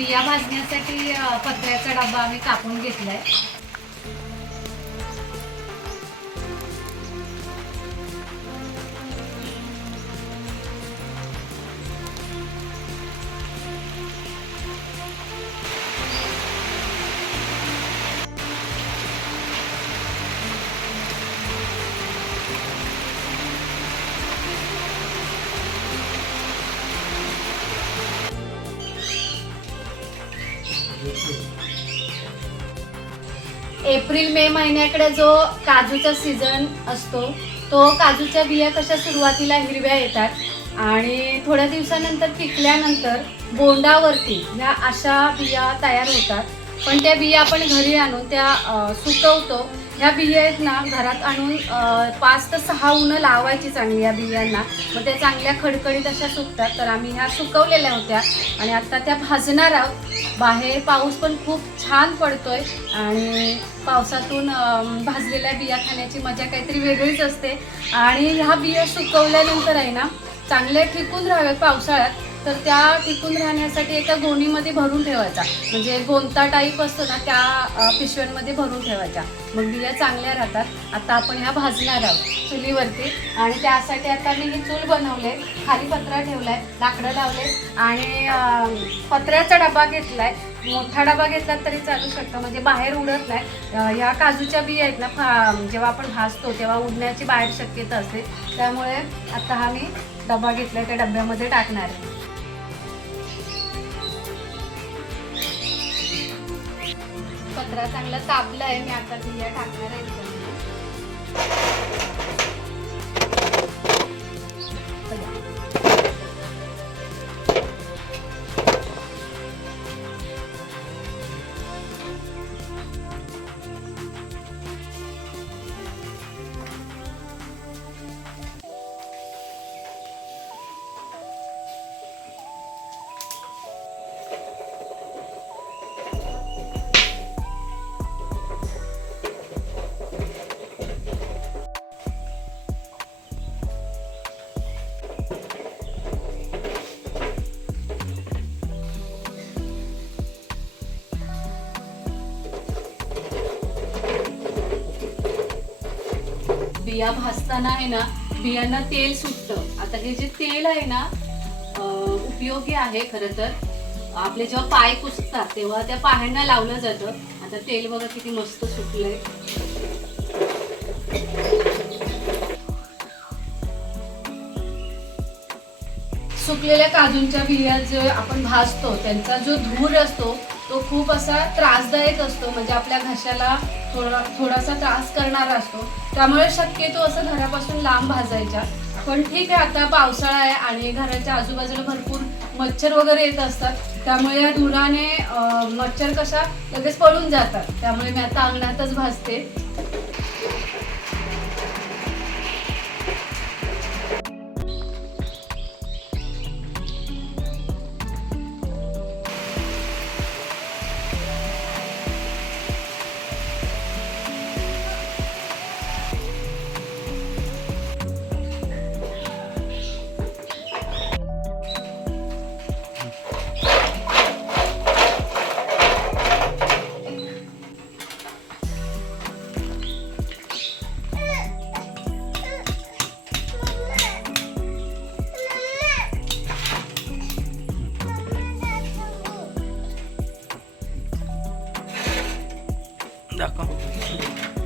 बिया भाजण्यासाठी पत्र्याचा डबा आम्ही कापून घेतलाय. एप्रिल मे महिन्याकडे जो काजूचा सीझन असतो तो काजूच्या बिया कशा सुरुवातीला हिरव्या येतात आणि थोड्या दिवसानंतर पिकल्यानंतर बोंडावरती ह्या अशा बिया तयार होतात. पण त्या बिया आपण घरी आणून त्या सुकवतो. ह्या बिया आहेत ना घरात आणून 5 ते 6 उन्हं लावायची चांगली या बियांना, मग त्या चांगल्या खडखडीत अशा सुकतात. तर आम्ही ह्या सुकवलेल्या होत्या आणि आता त्या भाजणार आहोत. बाहेर पाऊस पण खूप छान पडतोय आणि पावसातून भाजलेल्या बिया खाण्याची मजा काहीतरी वेगळीच असते. आणि ह्या बिया सुकवल्यानंतर आहे ना चांगल्या टिकून राहाव्यात पावसाळ्यात, तर त्या टिकून राहण्यासाठी एका गोणीमध्ये भरून ठेवायचा, म्हणजे गोंता टाईप असतो ना त्या पिशव्यांमध्ये भरून ठेवायच्या, मग बिया चांगल्या राहतात. आता आपण ह्या भाजणार आहोत चुलीवरती आणि त्यासाठी आता मी ही चूल बनवले, खाली पत्रा ठेवलाय, लाकडं लावले आणि पत्र्याचा डबा घेतलाय. मोठा डबा घेतला तरी चालू शकतो, म्हणजे बाहेर उडत नाही. ह्या काजूच्या बिया आहेत ना जेव्हा आपण भाजतो तेव्हा उडण्याची बाहेर शक्यता असते, त्यामुळे आता हा मी डबा घेतलाय, त्या डब्यामध्ये टाकणार आहे. पत्रा चांगला तापला आहे, मी आता बिया टाकणार आहे. बिया भाजताना आहे ना बियांना तेल सुटतं. आता हे जे तेल आहे ना उपयोगी आहे खरं तर. आपले जेव्हा पाय पुसतात तेव्हा त्या पायांना लावलं जातं. आता तेल बघा किती मस्त सुटलंय. सुकलेल्या काजूंच्या बिया जे आपण भाजतो त्यांचा जो धूर असतो तो खूप असा त्रासदायक असतो, म्हणजे आपल्या घशाला थोडासा त्रास करणारा असतो. त्यामुळे शक्यतो असं घरापासून लांब भाजायच्या. पण ठीक आहे, आता पावसाळा आहे आणि घराच्या आजूबाजूला भरपूर मच्छर वगैरे येत असतात, त्यामुळे या धुराने मच्छर कशा लगेच पळून जातात. त्यामुळे मी आता अंगणातच भाजते. दाखव.